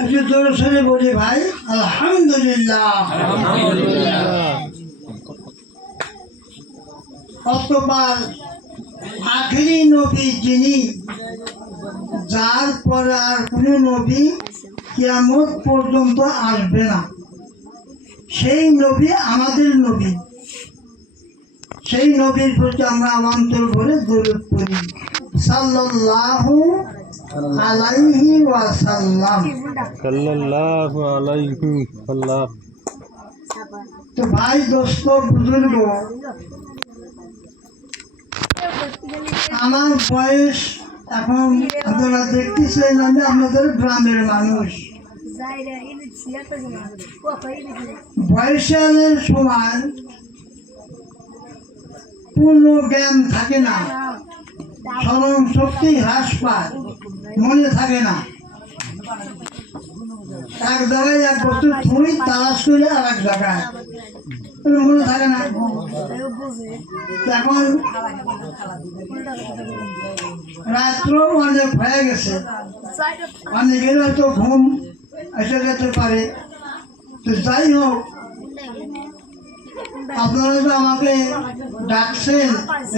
একটু জোরে সরে বলি ভাই আলহামদুলিল্লাহ। অতঃপর আখেরি নবী যিনি, যার পরে আর কোনো নবী কিয়ামত পর্যন্ত আসবে না, সেই নবী আমাদের নবী। সেই নবীর প্রতি আমরা অন্তর ভরে দরুদ পড়ি, সাল্লাল্লাহু আলাইহি ওয়াসাল্লাম। সাল্লাল্লাহু আলাইহি ওয়াসাল্লাম। তো ভাই, দোস্ত, বুজুর্গ, আমার বয়স এখন আপনারা দেখতেছেন আমি আপনাদের গ্রামের মানুষ। বয়সের সময় পূর্ণ জ্ঞান থাকে না, স্মরণ শক্তি হ্রাস পায়, মনে থাকে না। এক জায়গায় এক বস্তু থুই তালাশ করে আর এক জায়গায় মনে থাকে না। এখন রাত্র অনেক হয়ে গেছে, অনেকের হয়তো ঘুম এসে যেতে পারে। তো যাই হোক, আপনারা তো আমাকে ডাকছেন,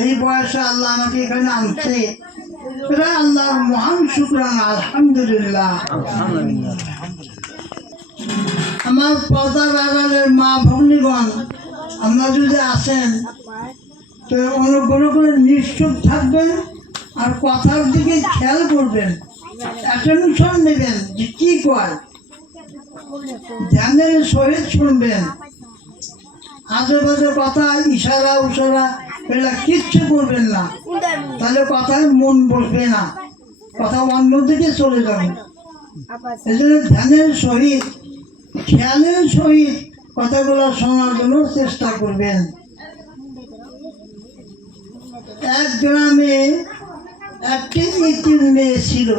এই বয়সে আল্লাহ আমাকে এখানে আনছে, এটা আল্লাহর মহান শুকরানা, আলহামদুলিল্লাহ। আমার পর্দার আড়ালের মা ভগ্নীগণ, আপনারা যদি আসেন তো অনুগ্রহ করে নিশ্চুপ থাকবেন আর কথার দিকে খেয়াল করবেন, অ্যাটেনশন নেবেন যে কি কয়, ধ্যানের সহিত শুনবেন। আজেবাজে কথা, ইশারা উশারা এগুলা কিচ্ছু করবেন না, তাহলে কথায় মন বসবে না, কথা অন্যদিকে চলে যাবে। এই জন্য ধ্যানের সহিত, খেয়ালের সহিত কথাগুলো শোনার জন্য চেষ্টা করবেন। এক গ্রামে একটি ইতিম মেয়ে ছিল,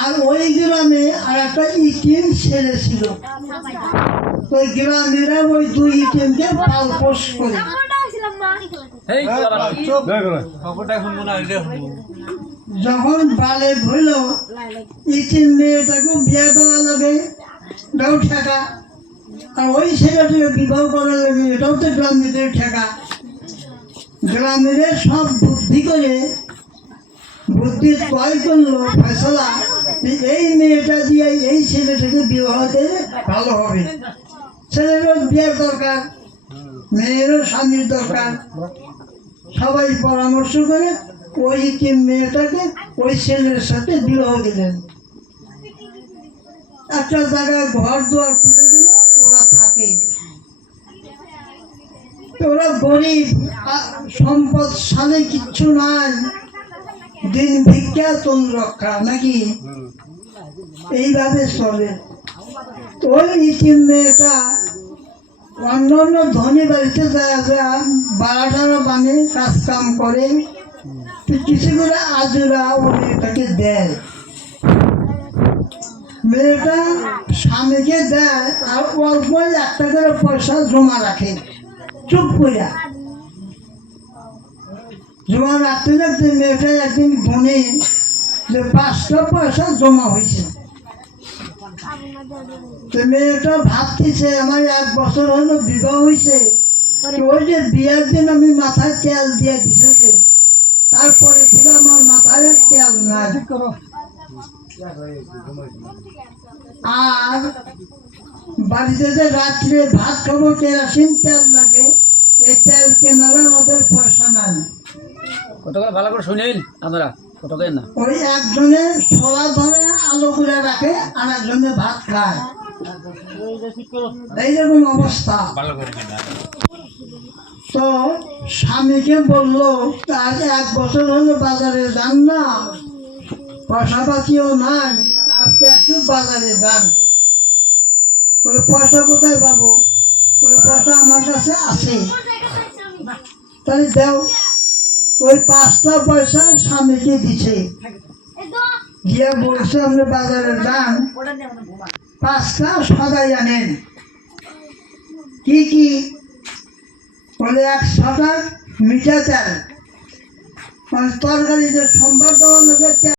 আর ওই গ্রামে আর একটা ইতিম ছেলে ছিল। ওই গ্রামেরা ওই দুই ইতিমকে পালপোষ করে। যখন বালে হইল, ইতিম মেয়েটাকে বিয়ে করা লাগে, এটাও ঠেকা, আর ওই ছেলেটাকে বিবাহ করার লাগে, এটাও তো গ্রামীদের ঠেকা। গ্রামীদের সব বুদ্ধি করে, বুদ্ধি তয় করলো ফেসলা, এই মেয়েটা দিয়ে এই ছেলেটাকে বিবাহ দিলে ভালো হবে। ছেলেরও বিয়ের দরকার, মেয়েরও স্বামীর দরকার। সবাই পরামর্শ করে ওই মেয়েটাকে ওই ছেলের সাথে বিবাহ দিলেন। একটা জায়গায় ঘর দুয়ার তুলে দিল, ওরা থাকে। ওরা গরিব, সম্পদশালী কিচ্ছু নাই, দিন ভিক্ষা তন রক্ষা নাকি, এইভাবে চলে। ওই ইতিম মেয়েটা অন্য অন্য ধনী বাড়িতে যায়, বাড়াটারা বানে কাজ কাম করে, কিছু করে আজুরা ও মেয়েটাকে দেয়। মেয়েটা স্বামীকে দেয় আর অল্প একটা করে পয়সা জমা রাখে, চুপ করে জমা রাখতে রাখতে মেয়েটা একদিন বনে যে 5টা পয়সা জমা হয়েছে। তো মেয়েটা ভাবতেছে আমার 1 বছর হলো বিবাহ হয়েছে, ওই যে বিয়ের দিন আমি মাথায় তেল দিয়ে দিছে, যে তারপরে থেকে আমার মাথায় তেল নাই। আর বাড়িতে যে রাত্রে ভাত খাবো, কেরাসিন তেল লাগে, এই তেল কেনার আমাদের পয়সা নাই। কতক্ষণ ভালো করে শুনেন আপনারা, কতক্ষণ না ওই একজনে ছোলা ধরে আলো করে রাখে, আর একজনে ভাত খায়, এইরকম অবস্থা। তো স্বামীকে বললো, আজ 1 বছর হলো বাজারে যান না, পয়সা পাতিও নাই, আজকে একটু বাজারে যান। বলে পয়সা কোথায় পাবো? বলে পয়সা আমার কাছে আছে। তাহলে দেও। ওই 5টা পয়সা স্বামীকে দিছে, গিয়ে বলছে আপনি বাজারে যান, 5টা সদাই আনেন। কি কি? বলে 1 ছটা মিঠা তেল, মানে তরকারি যে সোমবার দেওয়া লোকের তেল।